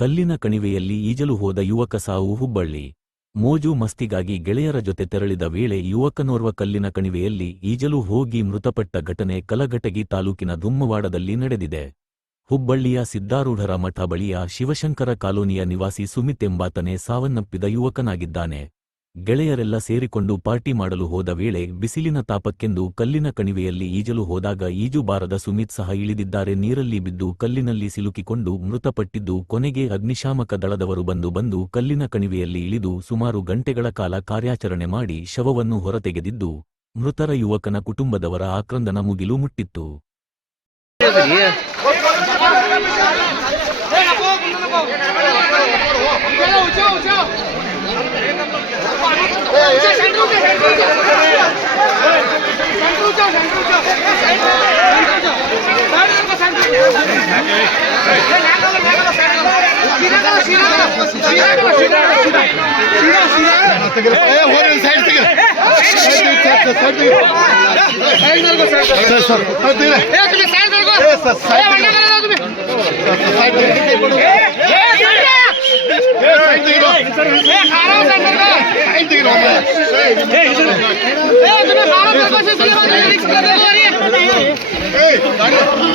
ಕಲ್ಲಿನ ಕಣಿವೆಯಲ್ಲಿ ಈಜಲು ಹೋದ ಯುವಕ ಸಾವು ಹುಬ್ಬಳ್ಳಿ. ಮೋಜು ಮಸ್ತಿಗಾಗಿ ಗೆಳೆಯರ ಜೊತೆ ತೆರಳಿದ ವೇಳೆ ಯುವಕನೋರ್ವ ಕಲ್ಲಿನ ಕಣಿವೆಯಲ್ಲಿ ಈಜಲು ಹೋಗಿ ಮೃತಪಟ್ಟ ಘಟನೆ ಕಲಘಟಗಿ ತಾಲೂಕಿನ ದುಮ್ಮವಾಡದಲ್ಲಿ ನಡೆದಿದೆ. ಹುಬ್ಬಳ್ಳಿಯ ಸಿದ್ದಾರೂಢರ ಮಠ ಬಳಿಯ ಶಿವಶಂಕರ ಕಾಲೋನಿಯ ನಿವಾಸಿ ಸುಮಿತ್ ಎಂಬಾತನೇ ಸಾವನ್ನಪ್ಪಿದ ಯುವಕನಾಗಿದ್ದಾನೆ. ಗೆಳೆಯರೆಲ್ಲ ಸೇರಿಕೊಂಡು ಪಾರ್ಟಿ ಮಾಡಲು ಹೋದ ವೇಳೆ ಬಿಸಿಲಿನ ತಾಪಕ್ಕೆಂದು ಕಲ್ಲಿನ ಕಣಿವೆಯಲ್ಲಿ ಈಜಲು ಹೋದಾಗ ಈಜು ಬಾರದ ಸುಮಿತ್ ಸಹ ಇಳಿದಿದ್ದಾರೆ. ನೀರಲ್ಲಿ ಬಿದ್ದು ಕಲ್ಲಿನಲ್ಲಿ ಸಿಲುಕಿಕೊಂಡು ಮೃತಪಟ್ಟಿದ್ದು, ಕೊನೆಗೆ ಅಗ್ನಿಶಾಮಕ ದಳದವರು ಬಂದು ಕಲ್ಲಿನ ಕಣಿವೆಯಲ್ಲಿ ಇಳಿದು ಸುಮಾರು ಗಂಟೆಗಳ ಕಾಲ ಕಾರ್ಯಾಚರಣೆ ಮಾಡಿ ಶವವನ್ನು ಹೊರತೆಗೆದಿದ್ದು, ಮೃತರ ಯುವಕನ ಕುಟುಂಬದವರ ಆಕ್ರಂದನ ಮುಗಿಲು ಮುಟ್ಟಿತ್ತು. Hey,